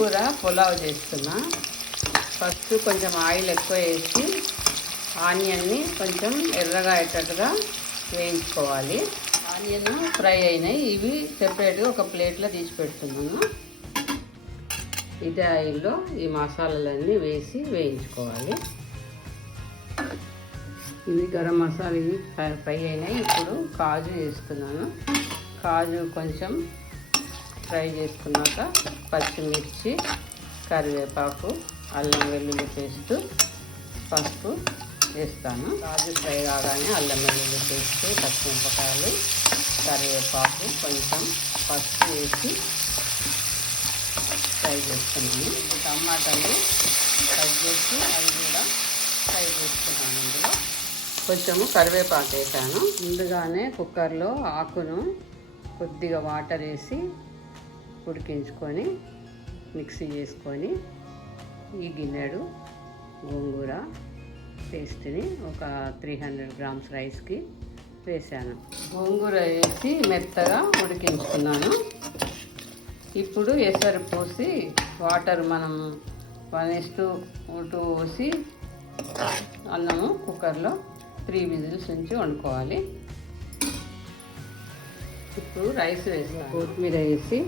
గోంగూర పులావ్ చేస్తున్నా. ఫస్ట్ కొంచెం ఆయిల్ ఎక్కువ వేసి ఆనియన్ని కొంచెం ఎర్రగా అయ్యేటట్టుగా వేయించుకోవాలి. ఆనియన్ ఫ్రై అయినాయి, ఇవి సెపరేట్గా ఒక ప్లేట్లో తీసి పెడుతున్నాను. ఇదే ఆయిల్లో ఈ మసాలాలన్నీ వేసి వేయించుకోవాలి. ఇవి గరం మసాలా ఇవి ఫ్రై అయినాయి. ఇప్పుడు కాజు వేస్తున్నాను. కాజు కొంచెం ఫ్రై చేసుకున్నాక పచ్చిమిర్చి, కరివేపాకు, అల్లం వెల్లుల్లి పేస్ట్, పసుపు వేస్తాను. కాజు ఫ్రై కాగానే అల్లం వెల్లుల్లి పేస్ట్, పచ్చిమిరపకాయలు, కరివేపాకు, కొంచెం పసుపు వేసి ఫ్రై చేస్తున్నాను. టమాటాలు కట్ చేసి అవి కూడా ఫ్రై చేస్తున్నాను. ఇందులో కొంచెము కరివేపాకు వేసాను. ముందుగానే కుక్కర్లో ఆకును కొద్దిగా వాటర్ వేసి ఉడికించుకొని మిక్సీ చేసుకొని ఈ గిన్నెడు గోంగూర పేస్ట్ని ఒక 300 గ్రామ్స్ రైస్కి వేసాను. గోంగూర వేసి మెత్తగా ఉడికించుకున్నాను. ఇప్పుడు ఎసరు పోసి వాటర్ మనం 1:2 పోసి అన్నము కుక్కర్లో 3 విజిల్స్ ఉంచి వండుకోవాలి. ఇప్పుడు రైస్ వేసి కొత్తిమీర వేసి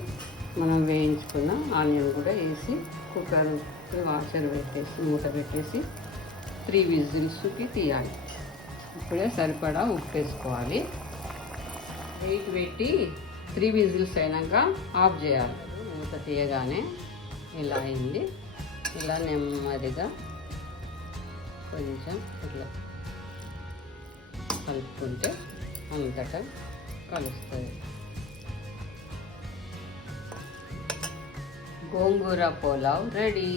మనం వేయించుకున్న ఆనియన్ కూడా వేసి కుక్కర్ వాషర్ పెట్టేసి మూత పెట్టేసి 3 విజిల్స్కి తీయాలి. ఇప్పుడే సరిపడా ఉప్పు వేసుకోవాలి. వెయిట్ పెట్టి 3 విజిల్స్ అయినాక ఆఫ్ చేయాలి. మూత తీయగానే ఇలా అయింది. ఇలా నెమ్మదిగా కొంచెం ఇట్లా కలుపుకుంటే అంతటా కలుస్తుంది. గోంగూర పులావ్ రెడీ.